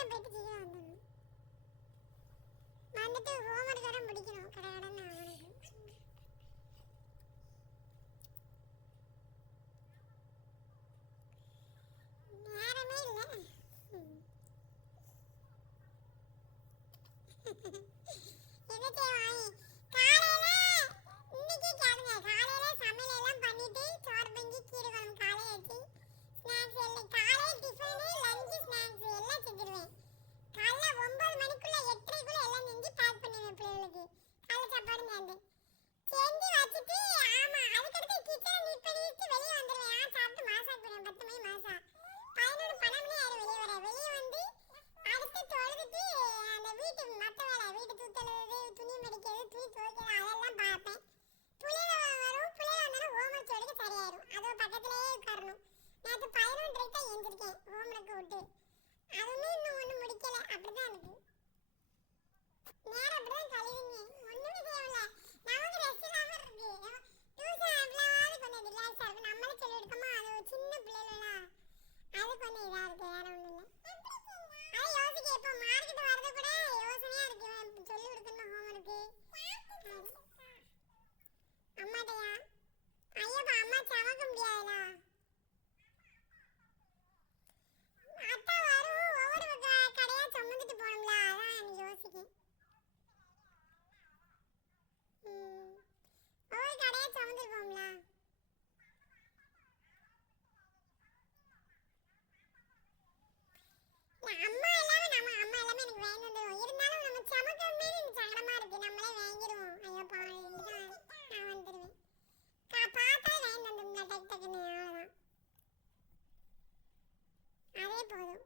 சீக்கிரம் போயிட்டு சீக்கிரம் வந்துடணும். வந்துட்டு ஹோம்ஒர்க் எல்லாம் முடிக்கணும் கடகடன்னு அவனுக்கு. நேரமே இல்லை. என்ன செய்வாங்க காலையில இன்னைக்கு கேளுங்க. காலையில சமையல் எல்லாம் பண்ணிட்டு சோறு பொங்கி கீரை குழம்பு காலையில வச்சு ஸ்நாக்ஸ் எல்லாம் காலையில டிஃபனு லஞ்சு ஸ்நாக்ஸ் எல்லாம் செஞ்சிருவேன். காலைல 9 மணிக்குள்ள 8:30க்குள்ள எல்லாம் செஞ்சு பேக் பண்ணிடுவேன் பிள்ளைகளுக்கு. காலை சாப்பாடு செஞ்சு வச்சுட்டு ஆமா அதுக்கடுத்து கிச்சனை நீட் பண்ணி வச்சுட்டு வெளியே வந்துடுவேன். சாப்பிட்டு மாசா போயிடுவேன். 10 மணி மாசா 11 12 மணி ஆயிரம் வெளியே வர. வெளியே வந்து அடுத்து தொழுதுட்டு அந்த வீட்டு மற்ற வேலை வீட்டு தூத்தலுது துணி மடிக்கிறது துணி துவைக்கிறது அதெல்லாம் பார்ப்பேன். பிள்ளைங்க வரும் பிள்ளைங்க வந்தாலும் ஹோம்ஒர்க் சொல்லிட்டு சரியாயிடும். அது பக்கத்துலேயே உட்காரணும். நேற்று 11:30 தான் எழுந்திருக்கேன் ஹோம்ஒர்க் விட்டு. அதுவுமே இன்னும் ஒன்றும் முடிக்கல. அப்படிதான் இருக்கு நேரம். அப்படிதான் கழிவுங்க. ஒன்றுமே தேவையில்ல. நமக்கு ரெஸ்ட் இல்லாமல் இருக்கு. டியூஷன் எவ்வளவாவது கொஞ்சம் ரிலாக்ஸாக இருக்கு. நம்மளே சொல்லி எடுக்கமா அது சின்ன பிள்ளைகளா அது கொஞ்சம் இதாக இருக்கு. வேற ஒன்றும் இல்லை. அதை யோசிக்க இப்போ மார்க்கெட் வரது கூட யோசனையாக இருக்கு. சொல்லி கொடுக்கணுமா ஹோம்ஒர்க்கு அம்மாட்டையா? ஐயோப்பா அம்மா சமைக்க முடியாதுல. அத்தா வரும் ஒவ்வொரு கடையாக சுமந்துட்டு போகணும்ல. அதான் எனக்கு யோசிக்கேன். ஒவ்வொரு கடையாக சுமந்துட்டு போகணும்ல. அம்மா எல்லாமே எனக்கு வாங்கி வந்துடும். இருந்தாலும் நம்ம சமைக்கணுமே எனக்கு சங்கடமா இருக்கு. நம்மளே வாங்கிடுவோம். ஐயோ பாவம் நான் வந்துடுவேன். பார்த்தா வாங்கி வந்துடுங்க டக்கு டக்குன்னு. அவ்வளோதான் அதே போதும்.